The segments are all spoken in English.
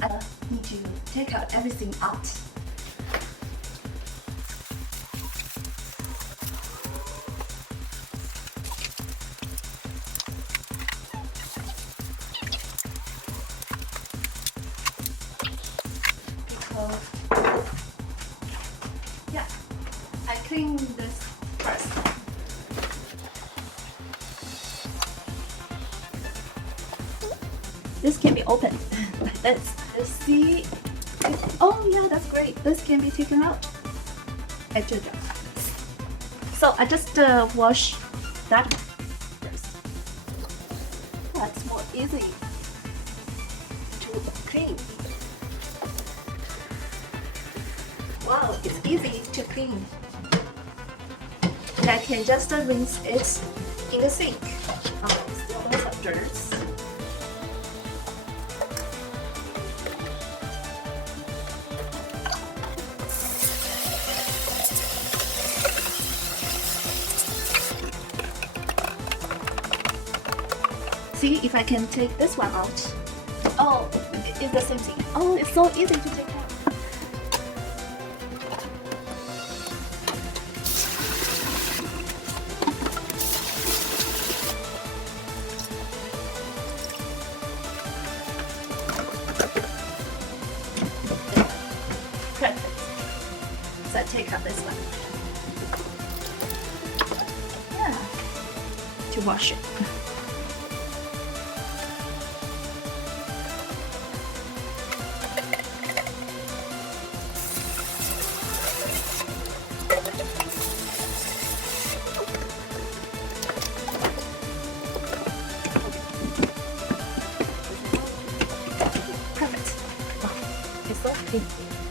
I need to take out everything out. Because, yeah, I clean this first. This can be opened. Let's see. Oh yeah, that's great. This can be taken out. So I just wash that first. That's more easy to clean. Wow, it's easy to clean. And I can just rinse it in the sink. Still has some dirt. See if I can take this one out. Oh, it's the same thing. Oh, it's so easy to take out. Perfect. So I take out this one. Yeah. To wash it.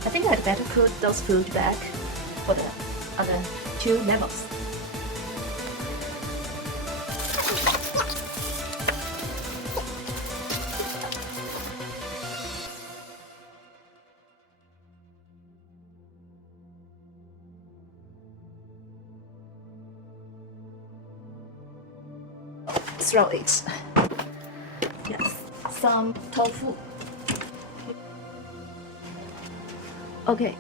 I think I'd better put those food back for the other two levels. Throw it. Yes, some tofu. Okay.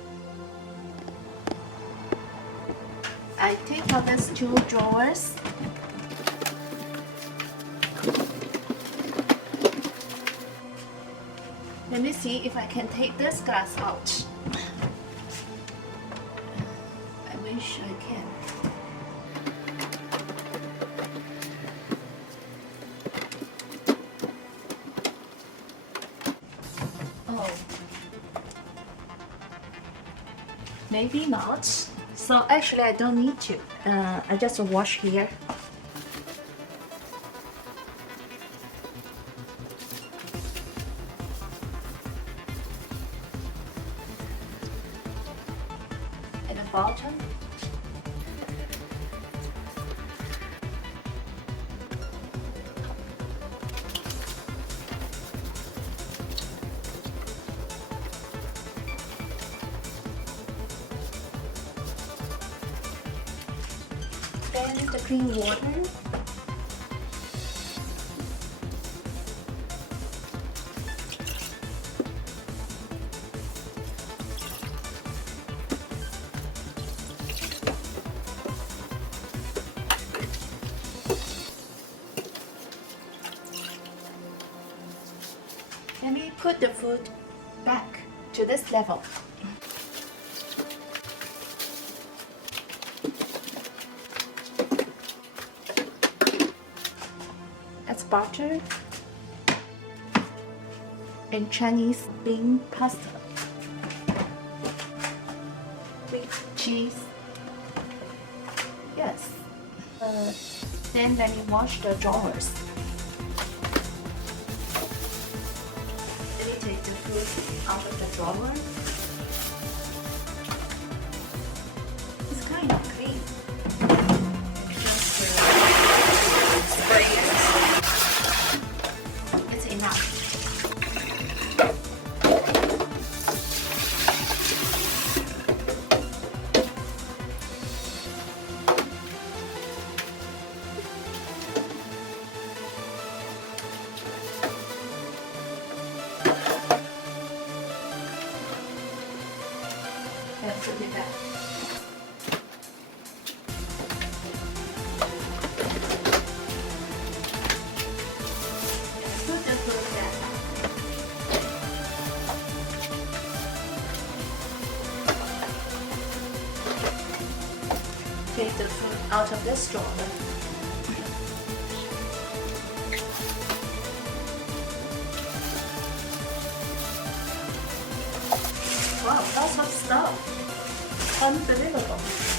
I take out these two drawers. Let me see if I can take this glass out. I wish I can. Oh. Maybe not. So actually I don't need to. I just wash here. At the bottom. Then the clean water. Let me put the food back to this level. That's butter and Chinese bean pasta with cheese. Yes. Then let me wash the drawers. Let me take the food out of the drawer. It's kind of clean. Just spray it. It's enough. put it back. Put the food back. Take the food out of the straw. Wow, lots of stuff. Unbelievable.